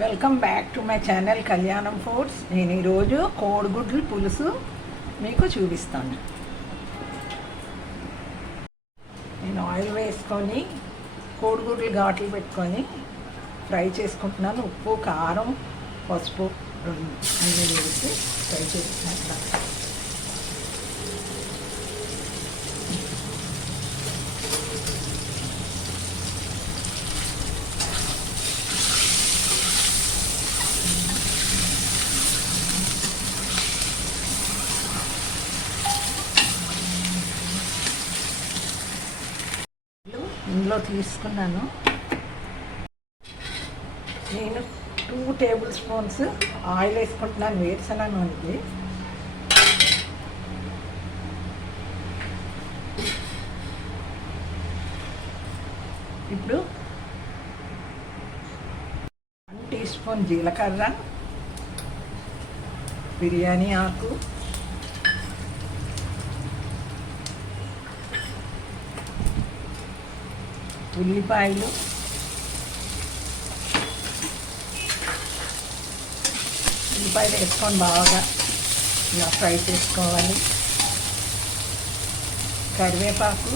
Welcome back to my channel కళ్యాణం foods. నేను ఈరోజు కోడిగుడ్లు పులుసు మీకు చూపిస్తాను. నేను ఆయిల్ వేసుకొని కోడిగుడ్లు ఘాట్లు పెట్టుకొని ఫ్రై చేసుకుంటున్నాను. ఉప్పు, కారం, పసుపు అన్నీ వేసి ఫ్రై చేసుకుంటున్నాను. ఇందులో తీసుకున్నాను. నేను 2 టేబుల్ స్పూన్స్ ఆయిల్ వేసుకుంటున్నాను. వేరుశనగ నూనెకి ఇప్పుడు 1 టీ స్పూన్ జీలకర్ర, బిర్యానీ ఆకు, ఉల్లిపాయలు, ఉల్లిపాయలు వేసుకొని బాగా ఇలా ఫ్రై చేసుకోవాలి. కరివేపాకు,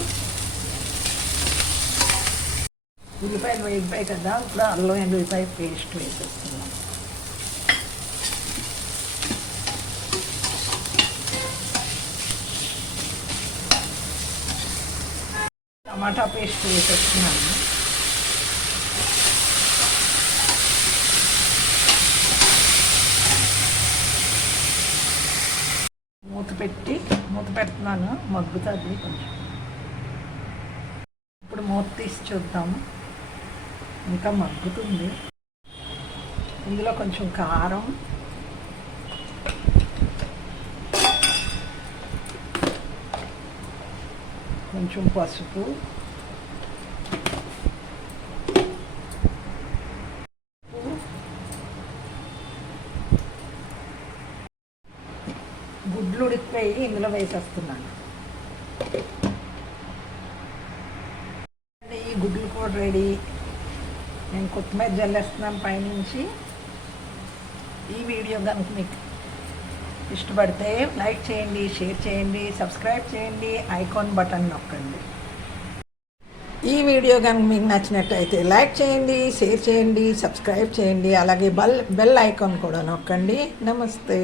ఉల్లిపాయలు వేగిపోయి కదా, ఇప్పుడు అల్లం ఎల్లిపాయ పేస్ట్ వేసేస్తున్నాం. టమాటా పేస్ట్ వేసేస్తున్నాను. మూత పెడుతున్నాను, మగ్గుతుంది కొంచెం. ఇప్పుడు మూత తీసి చూద్దాము. ఇంకా మగ్గుతుంది. ఇందులో కొంచెం కారం, కొంచెం పసుపు, గుడ్లు ఉడికిపోయి ఇందులో వేసేస్తున్నాను. ఈ గుడ్లు కూడా రెడీ. నేను కొత్తిమీర జల్లేస్తున్నాను పైనుంచి. ఈ వీడియో కనుక మీకు ఇష్టపడితే లైక్ చేయండి, షేర్ చేయండి, సబ్స్క్రైబ్ చేయండి, ఐకాన్ బటన్ నొక్కండి. ఈ వీడియో కనుక మీకు నచ్చినట్టయితే లైక్ చేయండి, షేర్ చేయండి, సబ్స్క్రైబ్ చేయండి, అలాగే బెల్ ఐకాన్ కూడా నొక్కండి. నమస్తే.